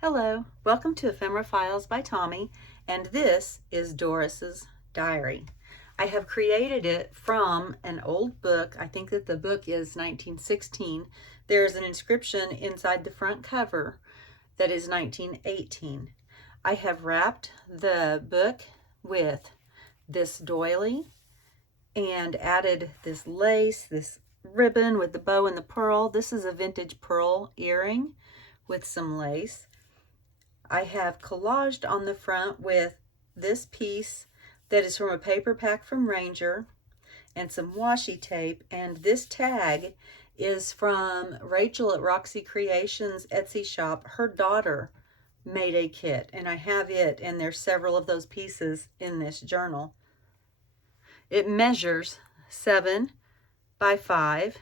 Hello, welcome to Ephemera Files by Tommy, and this is Doris's diary. I have created it from an old book. I think that the book is 1916. There's an inscription inside the front cover that is 1918. I have wrapped the book with this doily and added this lace, this ribbon with the bow and the pearl. This is a vintage pearl earring with some lace. I have collaged on the front with this piece that is from a paper pack from Ranger and some washi tape, and this tag is from Rachel at Roxy Creations Etsy shop. Her daughter made a kit, and I have it, and there's several of those pieces in this journal. It measures 7 by 5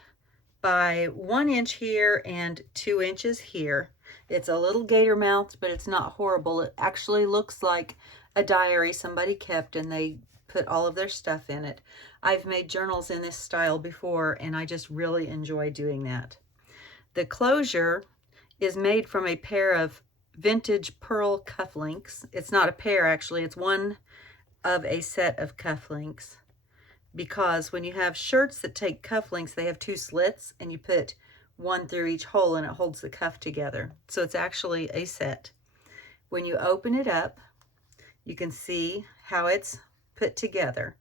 by 1 inch here and 2 inches here. It's a little gator mouthed, but it's not horrible. It actually looks like a diary somebody kept and they put all of their stuff in it. I've made journals in this style before and I just really enjoy doing that. The closure is made from a pair of vintage pearl cufflinks. It's not a pair actually, it's one of a set of cufflinks, because when you have shirts that take cufflinks, they have 2 slits and you put one through each hole and it holds the cuff together. So it's actually a set. When you open it up, you can see how it's put together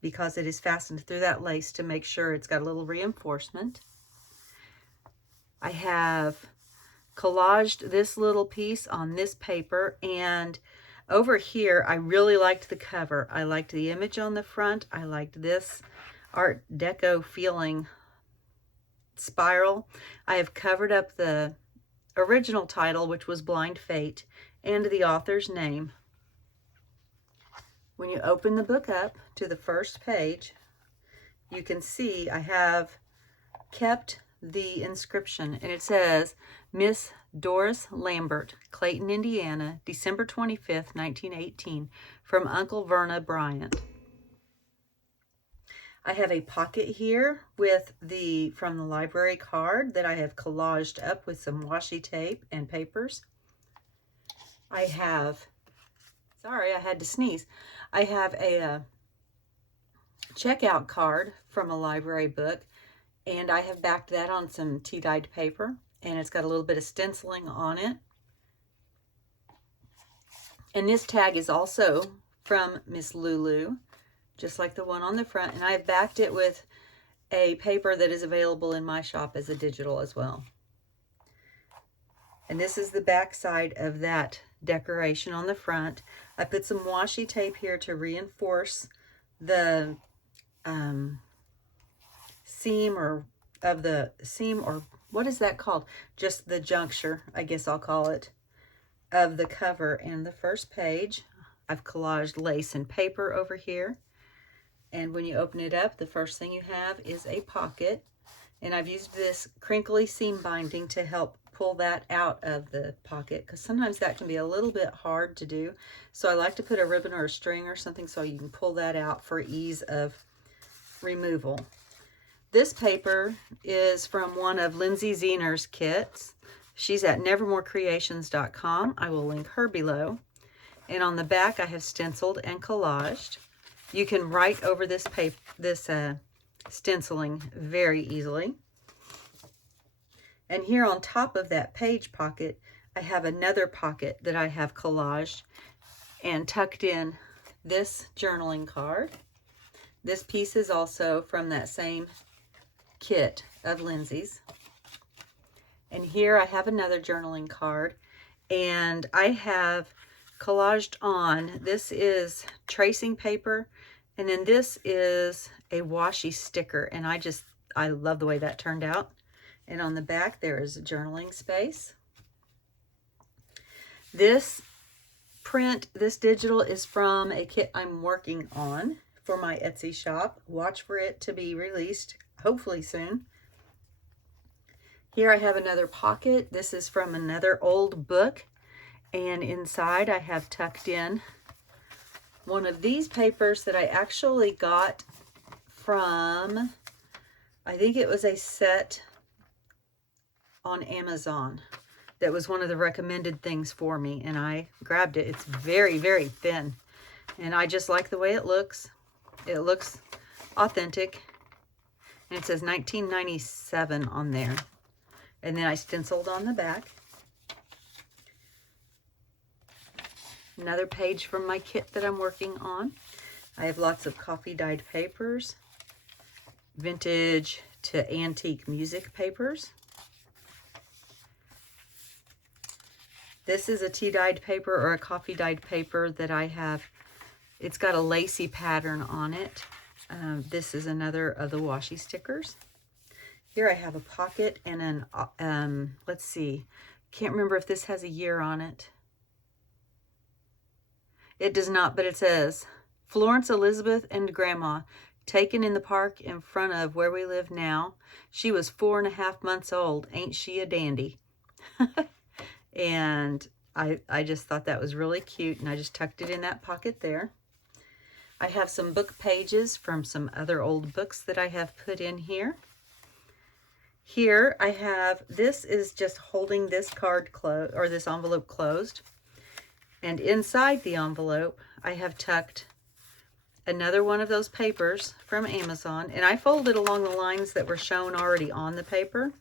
because it is fastened through that lace to make sure it's got a little reinforcement. I have collaged this little piece on this paper, and over here I really liked the cover. I liked the image on the front. I liked this Art Deco feeling spiral. I have covered up the original title, which was Blind Fate, and the author's name. When you open the book up to the first page, you can see I have kept the inscription, and it says, Miss Doris Lambert, Clayton, Indiana, December 25th, 1918, from Uncle Verna Bryant. I have a pocket here with from the library card that I have collaged up with some washi tape and papers. I have, sorry, I had to sneeze. I have a checkout card from a library book, and I have backed that on some tea-dyed paper, and it's got a little bit of stenciling on it. And this tag is also from Miss Lulu, just like the one on the front, and I've backed it with a paper that is available in my shop as a digital as well. And this is the back side of that decoration on the front. I put some washi tape here to reinforce the seam, or what is that called? Just the juncture, I guess I'll call it, of the cover and the first page. I've collaged lace and paper over here. And when you open it up, the first thing you have is a pocket. And I've used this crinkly seam binding to help pull that out of the pocket, because sometimes that can be a little bit hard to do. So I like to put a ribbon or a string or something so you can pull that out for ease of removal. This paper is from one of Lindsay Zehner's kits. She's at nevermorecreations.com. I will link her below. And on the back, I have stenciled and collaged. You can write over this paper, stenciling very easily. And here on top of that page pocket, I have another pocket that I have collaged and tucked in this journaling card. This piece is also from that same kit of Lindsay's. And here I have another journaling card, and I have collaged on, this is tracing paper, and then this is a washi sticker, and I love the way that turned out. And on the back there is a journaling space. This print, this digital, is from a kit I'm working on for my Etsy shop. Watch for it to be released hopefully soon. Here I have another pocket. This is from another old book, and inside I have tucked in one of these papers that I actually got from, I think it was a set on Amazon. that was one of the recommended things for me, and I grabbed it. It's very, very thin, and I just like the way it looks. It looks authentic, and it says 1997 on there. And then I stenciled on the back. Another page from my kit that I'm working on. I have lots of coffee dyed papers, vintage to antique music papers. This is a tea dyed paper or a coffee dyed paper that I have. It's got a lacy pattern on it. This is another of the washi stickers. Here I have a pocket and an, let's see, can't remember if this has a year on it. It does not, but it says, Florence Elizabeth and Grandma, taken in the park in front of where we live now. She was 4.5 months old. Ain't she a dandy? And I just thought that was really cute, and I just tucked it in that pocket there. I have some book pages from some other old books that I have put in here. Here I have, this is just holding this card closed, or this envelope closed. And inside the envelope, I have tucked another one of those papers from Amazon, and I folded along the lines that were shown already on the paper.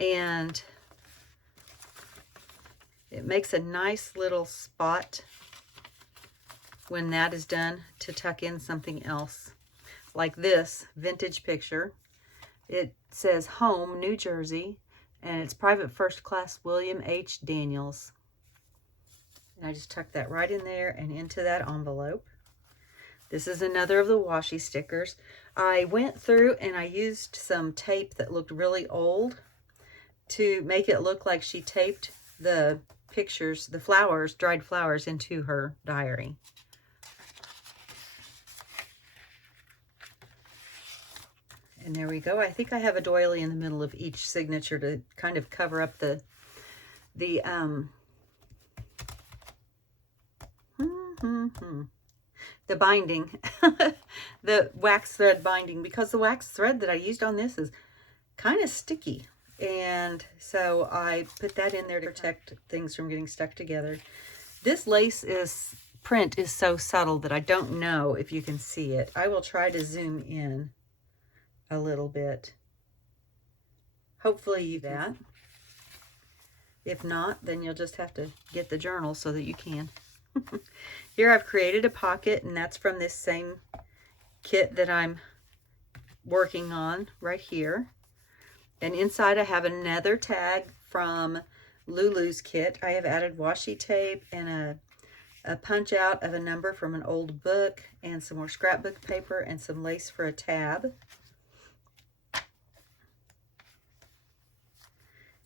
And it makes a nice little spot when that is done to tuck in something else. Like this vintage picture. It says Home, New Jersey, and it's Private First Class William H. Daniels. And I just tucked that right in there and into that envelope. This is another of the washi stickers. I went through and I used some tape that looked really old to make it look like she taped the pictures, the flowers, dried flowers, into her diary. And there we go. I think I have a doily in the middle of each signature to kind of cover up the binding, the wax thread binding, because the wax thread that I used on this is kind of sticky. And so I put that in there to protect things from getting stuck together. This lace print is so subtle that I don't know if you can see it. I will try to zoom in a little bit. Hopefully you can. That. If not, then you'll just have to get the journal so that you can. Here I've created a pocket, and that's from this same kit that I'm working on right here. And inside I have another tag from Lulu's kit. I have added washi tape and a punch out of a number from an old book, and some more scrapbook paper and some lace for a tab.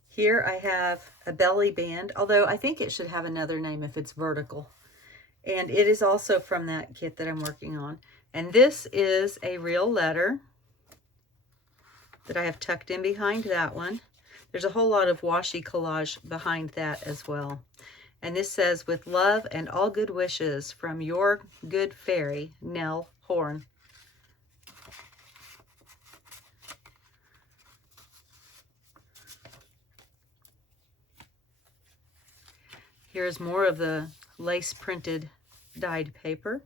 Here I have a belly band, although I think it should have another name if it's vertical. And it is also from that kit that I'm working on. And this is a real letter that I have tucked in behind that one. There's a whole lot of washi collage behind that as well. And this says, with love and all good wishes from your good fairy, Nell Horn. Here's more of the lace printed dyed paper.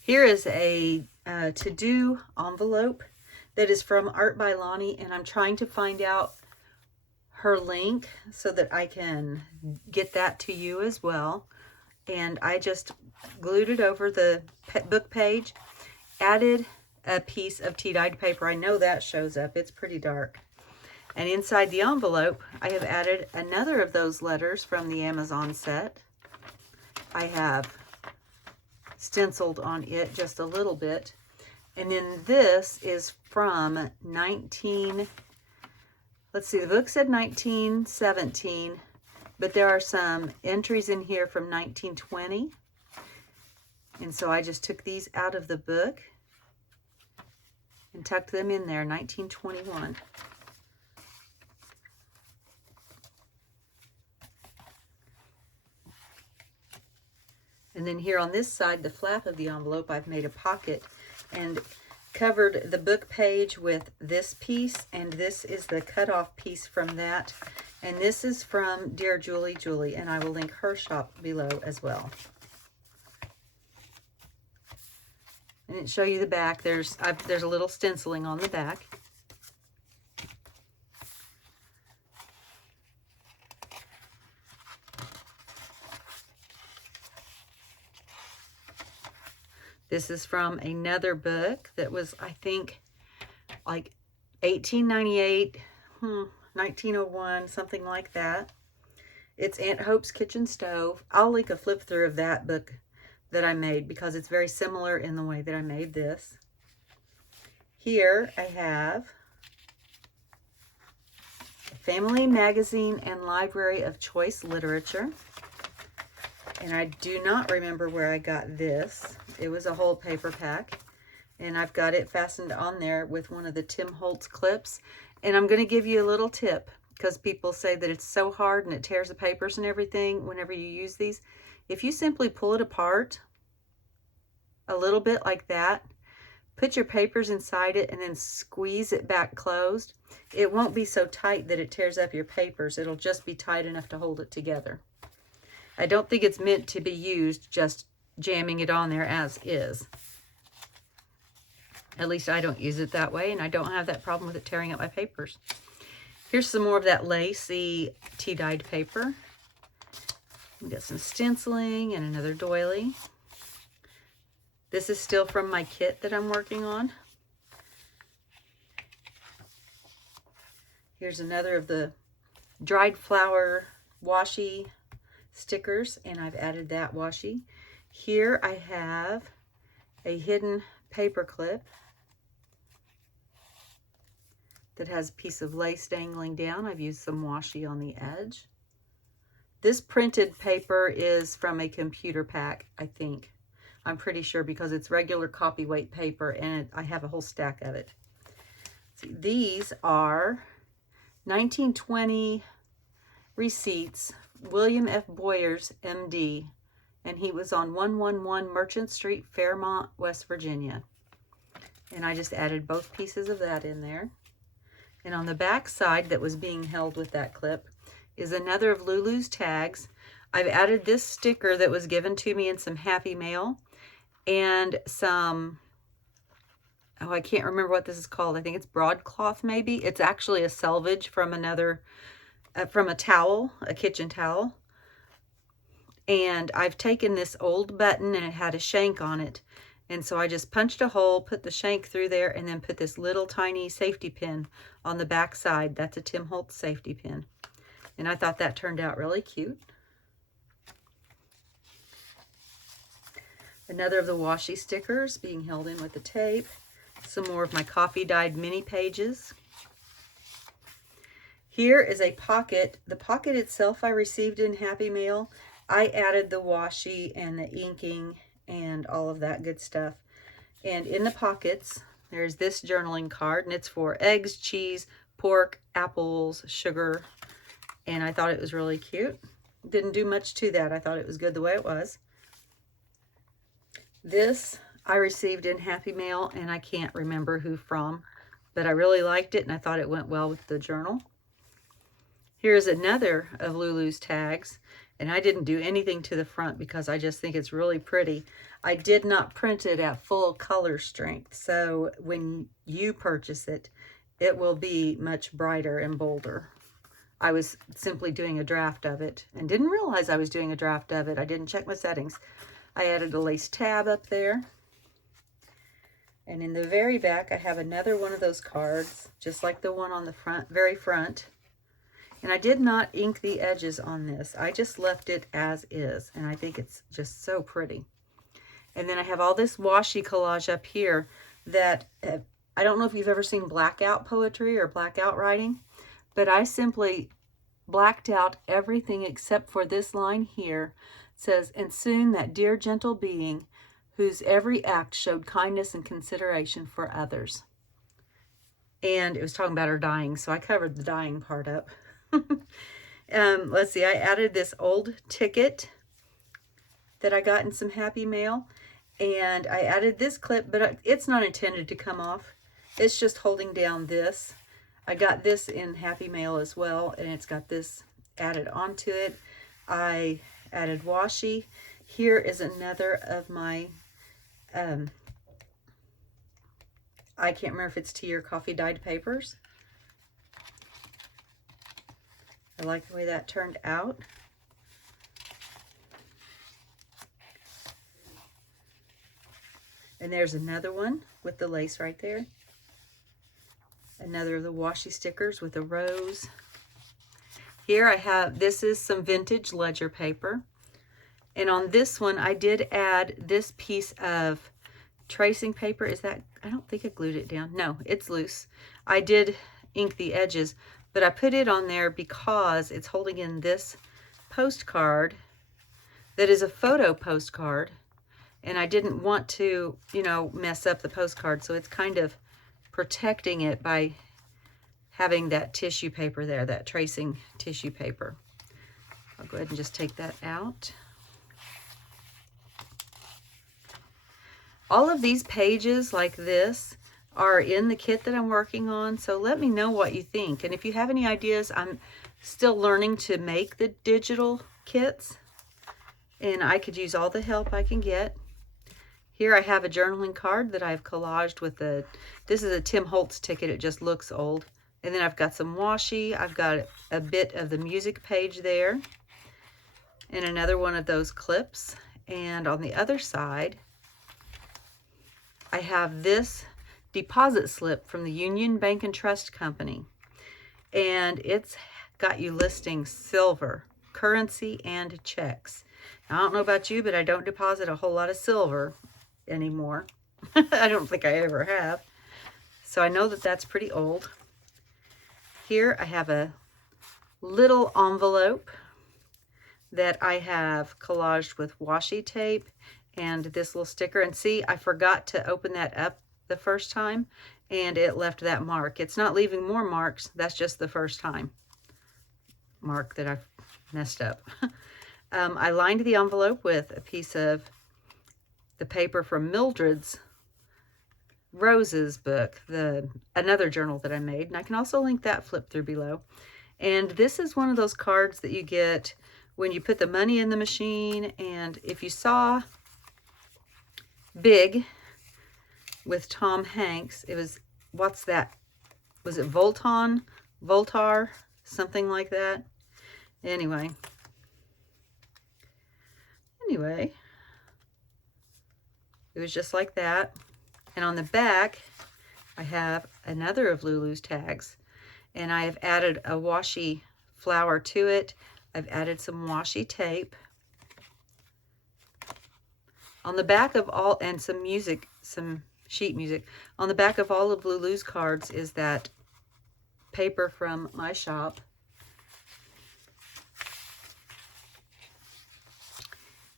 Here is a to-do envelope that is from Art by Lonny, and I'm trying to find out her link so that I can get that to you as well. And I just glued it over the book page, added a piece of tea-dyed paper. I know that shows up. It's pretty dark. And inside the envelope, I have added another of those letters from the Amazon set. I have stenciled on it just a little bit. And then this is from let's see, the book said 1917, but there are some entries in here from 1920. And so I just took these out of the book and tucked them in there, 1921. And then here on this side, the flap of the envelope, I've made a pocket and covered the book page with this piece, and this is the cutoff piece from that. And this is from DearJulieJulie, and I will link her shop below as well. I didn't show you the back. There's a little stenciling on the back. This is from another book that was, I think, like 1898, 1901, something like that. It's Aunt Hope's Kitchen Stove. I'll link a flip through of that book that I made because it's very similar in the way that I made this. Here I have Family Magazine and Library of Choice Literature. And I do not remember where I got this. It was a whole paper pack. And I've got it fastened on there with one of the Tim Holtz clips. And I'm going to give you a little tip because people say that it's so hard and it tears the papers and everything whenever you use these. If you simply pull it apart a little bit like that, put your papers inside it and then squeeze it back closed, it won't be so tight that it tears up your papers. It'll just be tight enough to hold it together. I don't think it's meant to be used just jamming it on there as is. At least I don't use it that way, and I don't have that problem with it tearing up my papers. Here's some more of that lacy tea-dyed paper. We've got some stenciling and another doily. This is still from my kit that I'm working on. Here's another of the dried flower washi stickers, and I've added that washi. Here I have a hidden paper clip that has a piece of lace dangling down. I've used some washi on the edge. This printed paper is from a computer pack, I think. I'm pretty sure because it's regular copyweight paper, and I have a whole stack of it. See, these are 1920 receipts, William F. Boyers, MD, and he was on 111 Merchant Street, Fairmont, West Virginia. And I just added both pieces of that in there. And on the back side that was being held with that clip is another of Lulu's tags. I've added this sticker that was given to me in some Happy Mail and some, oh, I can't remember what this is called. I think it's broadcloth maybe. It's actually a selvage from another, from a towel, a kitchen towel. And I've taken this old button and it had a shank on it. And so I just punched a hole, put the shank through there, and then put this little tiny safety pin on the back side. That's a Tim Holtz safety pin. And I thought that turned out really cute. Another of the washi stickers being held in with the tape. Some more of my coffee dyed mini pages. Here is a pocket. The pocket itself I received in Happy Mail. I added the washi and the inking and all of that good stuff. And in the pockets, there's this journaling card, and it's for eggs, cheese, pork, apples, sugar. And I thought it was really cute. Didn't do much to that. I thought it was good the way it was. This I received in Happy Mail, and I can't remember who from, but I really liked it, and I thought it went well with the journal. Here's another of Lulu's tags, and I didn't do anything to the front because I just think it's really pretty. I did not print it at full color strength, so when you purchase it, it will be much brighter and bolder. I was simply doing a draft of it and didn't realize I was doing a draft of it. I didn't check my settings. I added a lace tab up there. And in the very back, I have another one of those cards, just like the one on the front, very front. And I did not ink the edges on this. I just left it as is. And I think it's just so pretty. And then I have all this washi collage up here that, I don't know if you've ever seen blackout poetry or blackout writing, but I simply blacked out everything except for this line here. It says, "And soon that dear gentle being whose every act showed kindness and consideration for others." And it was talking about her dying, so I covered the dying part up. Let's see, I added this old ticket that I got in some Happy Mail. And I added this clip, but it's not intended to come off. It's just holding down this. I got this in Happy Mail as well, and it's got this added onto it. I added washi. Here is another of my, I can't remember if it's tea or coffee dyed papers. I like the way that turned out. And there's another one with the lace right there. Another of the washi stickers with a rose. Here I have, this is some vintage ledger paper. And on this one, I did add this piece of tracing paper. Is that, I don't think I glued it down. No, it's loose. I did ink the edges, but I put it on there because it's holding in this postcard that is a photo postcard. And I didn't want to, you know, mess up the postcard. So it's kind of protecting it by having that tissue paper there, that tracing tissue paper. I'll go ahead and just take that out. All of these pages like this are in the kit that I'm working on. So let me know what you think. And if you have any ideas, I'm still learning to make the digital kits. And I could use all the help I can get. Here I have a journaling card that I've collaged with this is a Tim Holtz ticket. It just looks old. And then I've got some washi. I've got a bit of the music page there. And another one of those clips. And on the other side, I have this deposit slip from the Union Bank and Trust Company. And it's got you listing silver, currency, and checks. Now, I don't know about you, but I don't deposit a whole lot of silver anymore. I don't think I ever have. So I know that that's pretty old. Here I have a little envelope that I have collaged with washi tape and this little sticker. And see, I forgot to open that up the first time and it left that mark. It's not leaving more marks. That's just the first time mark that I've messed up. I lined the envelope with a piece of the paper from Mildred's Roses book, another journal that I made. And I can also link that flip through below. And this is one of those cards that you get when you put the money in the machine. And if you saw Big with Tom Hanks, it was, what's that? Was it Voltar, something like that? Anyway, it was just like that. And on the back, I have another of Lulu's tags. And I have added a washi flower to it. I've added some washi tape. On the back of all, and some music, some sheet music. On the back of all of Lulu's cards is that paper from my shop.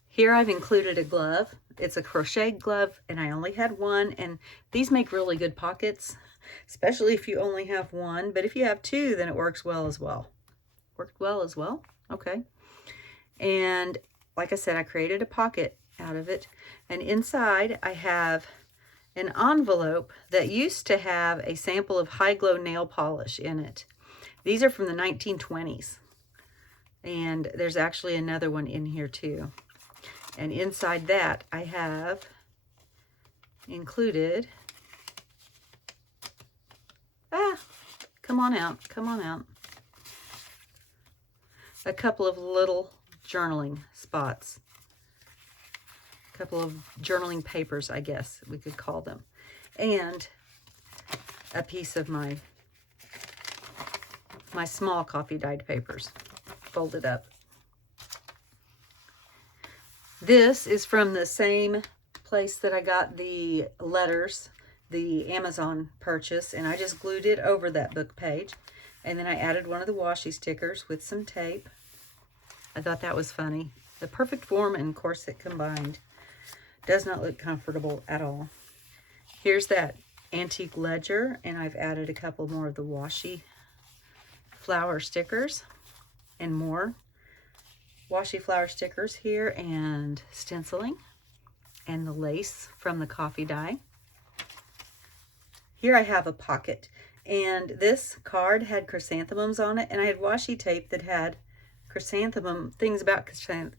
Here I've included a glove. It's a crocheted glove, and I only had one, and these make really good pockets, especially if you only have one. But if you have two, then it works well as well. Worked well as well? Okay. And like I said, I created a pocket out of it, and inside I have an envelope that used to have a sample of high glow nail polish in it. These are from the 1920s, and there's actually another one in here too. And inside that, I have included, come on out, a couple of little journaling spots. A couple of journaling papers, I guess we could call them. And a piece of my small coffee dyed papers folded up. This is from the same place that I got the letters, the Amazon purchase, and I just glued it over that book page. And then I added one of the washi stickers with some tape. I thought that was funny. The perfect form and corset combined. Does not look comfortable at all. Here's that antique ledger, and I've added a couple more of the washi flower stickers and more washi flower stickers here and stenciling and the lace from the coffee dye. Here I have a pocket, and this card had chrysanthemums on it, and I had washi tape that had things about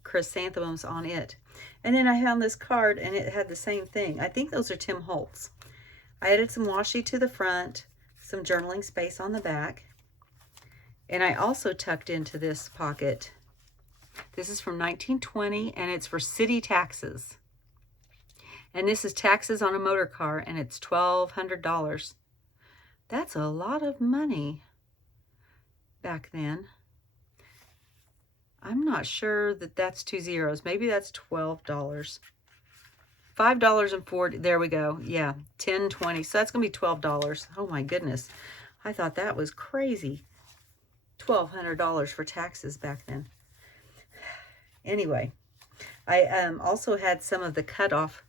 chrysanthemums on it. And then I found this card and it had the same thing. I think those are Tim Holtz. I added some washi to the front, some journaling space on the back, and I also tucked into this pocket. This is from 1920 and it's for city taxes. And this is taxes on a motor car, and it's $1,200. That's a lot of money back then. I'm not sure that that's 2 zeros. Maybe that's $12. $5.40. There we go. Yeah, 10.20. So that's going to be $12. Oh my goodness. I thought that was crazy. $1,200 for taxes back then. Anyway, I also had some of the cut-off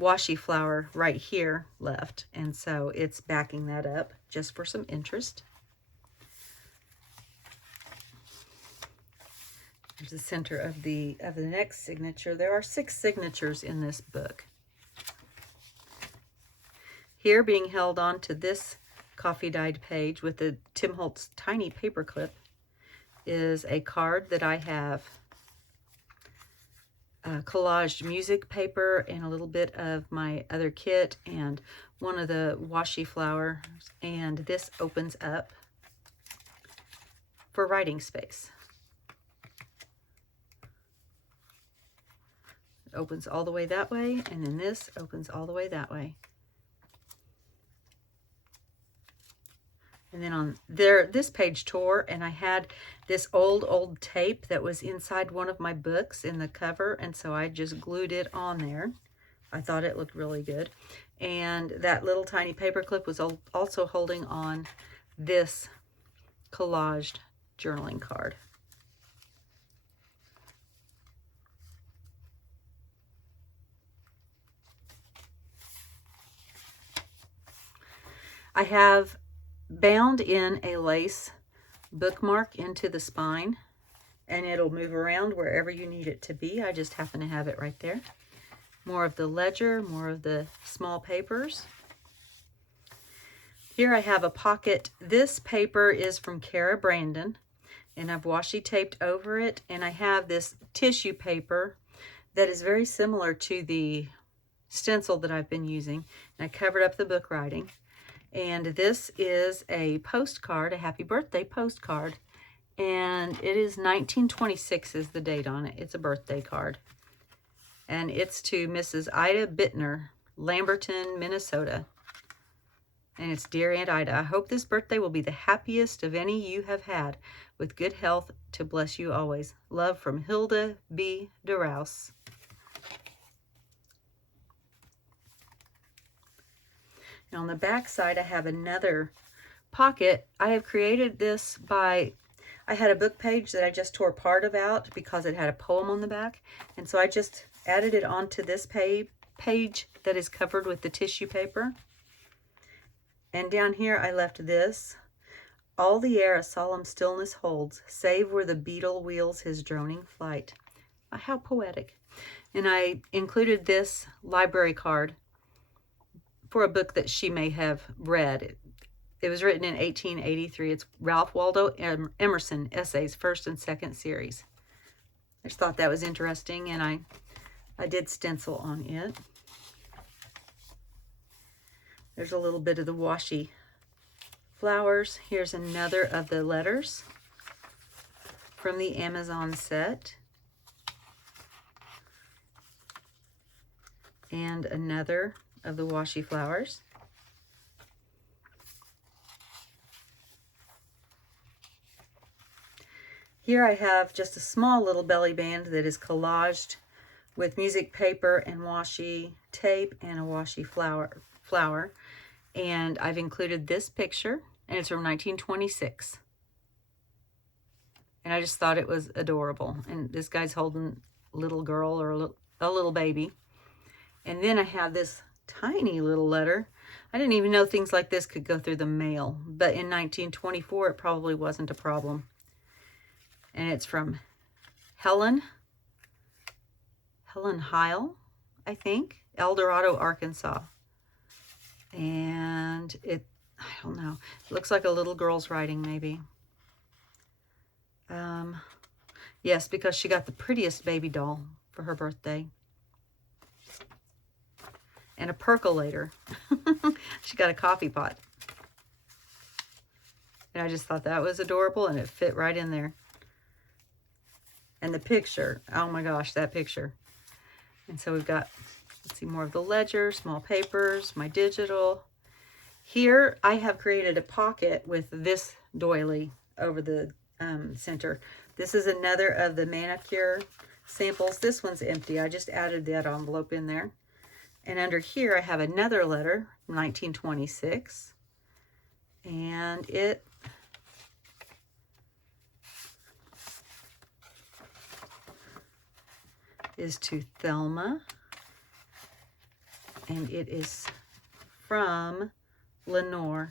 washi flower right here left, and so it's backing that up just for some interest. There's the center of the next signature. There are 6 signatures in this book. Here, being held on to this coffee dyed page with the Tim Holtz tiny paper clip, is a card that I have collaged music paper and a little bit of my other kit and one of the washi flowers, and this opens up for writing space. It opens all the way that way, and then this opens all the way that way. And then on there, this page tore, and I had this old tape that was inside one of my books in the cover, and so I just glued it on there. I thought it looked really good. And that little tiny paper clip was also holding on this collaged journaling card. I have bound in a lace bookmark into the spine, and it'll move around wherever you need it to be. I just happen to have it right there. More of the ledger, more of the small papers. Here I have a pocket. This paper is from Cara Brandon, and I've washi taped over it, and I have this tissue paper that is very similar to the stencil that I've been using, and I covered up the book writing. And this is a postcard, a happy birthday postcard. And it is 1926 is the date on it. It's a birthday card. And it's to Mrs. Ida Bittner, Lamberton, Minnesota. And it's, Dear Aunt Ida, I hope this birthday will be the happiest of any you have had, with good health to bless you always. Love from Hilda B. DeRouse. And on the back side, I have another pocket. I have created this by, I had a book page that I just tore part of out because it had a poem on the back. And so I just added it onto this page that is covered with the tissue paper. And down here, I left this. All the air a solemn stillness holds, save where the beetle wheels his droning flight. How poetic. And I included this library card for a book that she may have read. It was written in 1883. It's Ralph Waldo Emerson Essays, first and second series. I just thought that was interesting, and I did stencil on it. There's a little bit of the washi flowers. Here's another of the letters from the Amazon set. And another of the washi flowers. Here I have just a small little belly band that is collaged with music paper and washi tape and a washi flower. And I've included this picture, and it's from 1926. And I just thought it was adorable. And this guy's holding a little girl or a little baby. And then I have this tiny little letter. I didn't even know things like this could go through the mail, but in 1924 it probably wasn't a problem. And it's from Helen Heil, I think, El Dorado, Arkansas. And I don't know, it looks like a little girl's writing maybe. Yes, because she got the prettiest baby doll for her birthday. And a percolator. She got a coffee pot. And I just thought that was adorable, and it fit right in there. And the picture, oh my gosh, that picture. And so we've got, let's see, more of the ledger, small papers, my digital. Here I have created a pocket with this doily over the center. This is another of the manicure samples. This one's empty. I just added that envelope in there. And under here I have another letter, 1926. And it is to Thelma. And it is from Lenore.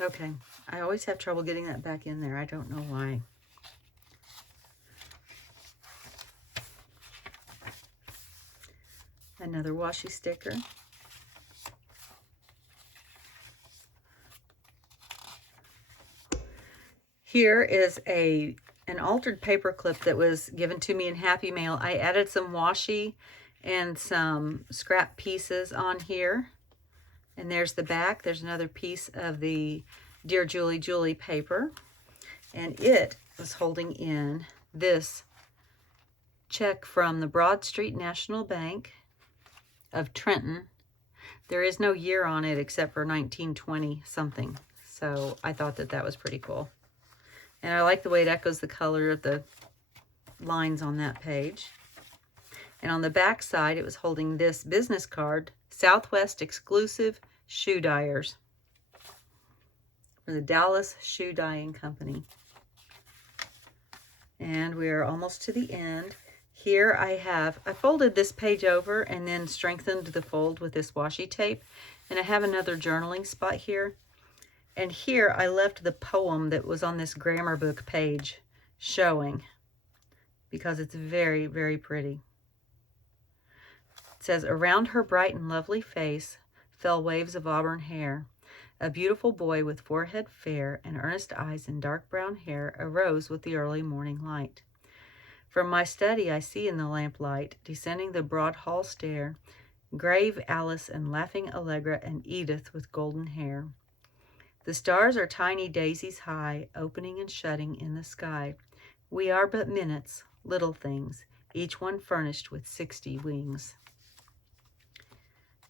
Okay, I always have trouble getting that back in there. I don't know why. Another washi sticker. Here is an altered paper clip that was given to me in Happy Mail. I added some washi and some scrap pieces on here. And there's the back. There's another piece of the Dear Julie Julie paper. And it was holding in this check from the Broad Street National Bank of Trenton. There is no year on it except for 1920 something. So I thought that that was pretty cool. And I like the way it echoes the color of the lines on that page. And on the back side, it was holding this business card, Southwest Exclusive Shoe Dyers for the Dallas Shoe Dyeing Company. And we are almost to the end. Here I folded this page over and then strengthened the fold with this washi tape. And I have another journaling spot here. And here I left the poem that was on this grammar book page showing because it's very, very pretty. It says, around her bright and lovely face fell waves of auburn hair. A beautiful boy with forehead fair and earnest eyes and dark brown hair arose with the early morning light. From my study I see in the lamplight, descending the broad hall stair, grave Alice and laughing Allegra and Edith with golden hair. The stars are tiny daisies high, opening and shutting in the sky. We are but minutes, little things, each one furnished with 60 wings.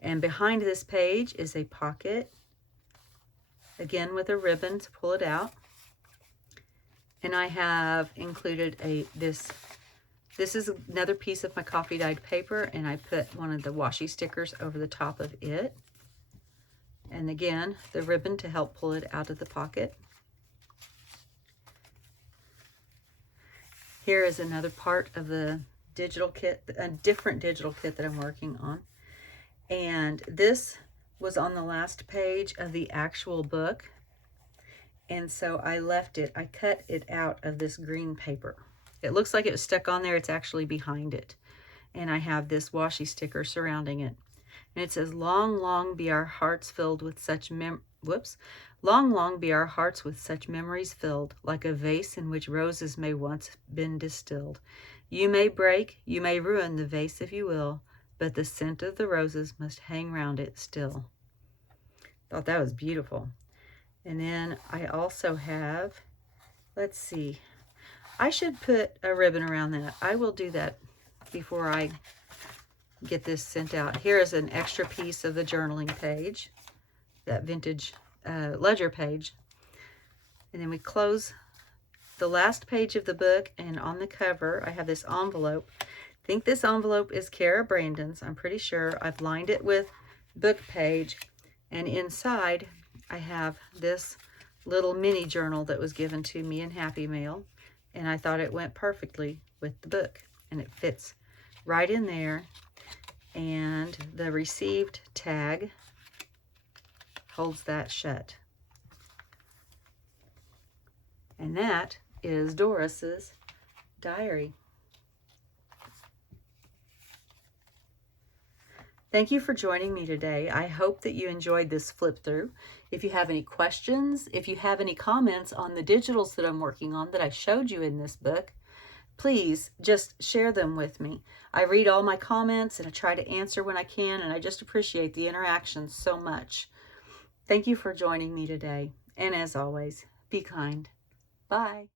And behind this page is a pocket, again with a ribbon to pull it out. And I have included this is another piece of my coffee dyed paper, and I put one of the washi stickers over the top of it. And again, the ribbon to help pull it out of the pocket. Here is another part of the digital kit, a different digital kit that I'm working on. And this was on the last page of the actual book. And so I left it, I cut it out of this green paper. It looks like it was stuck on there, it's actually behind it. And I have this washi sticker surrounding it. And it says, long, long be our hearts filled with such long, long be our hearts with such memories filled, like a vase in which roses may once been distilled. You may break, you may ruin the vase if you will, but the scent of the roses must hang round it still. Thought that was beautiful. And then I also have, let's see, I should put a ribbon around that. I will do that before I get this sent out. Here is an extra piece of the journaling page, that vintage ledger page. And then we close the last page of the book, and on the cover I have this envelope. I think this envelope is Cara Brandon's. I'm pretty sure. I've lined it with book page, and inside I have this little mini journal that was given to me in Happy Mail, and I thought it went perfectly with the book, and it fits right in there. and the received tag holds that shut. And that is Doris's diary. Thank you for joining me today. I hope that you enjoyed this flip through. If you have any questions, if you have any comments on the digitals that I'm working on that I showed you in this book, please just share them with me. I read all my comments and I try to answer when I can, and I just appreciate the interaction so much. Thank you for joining me today. And as always, be kind. Bye.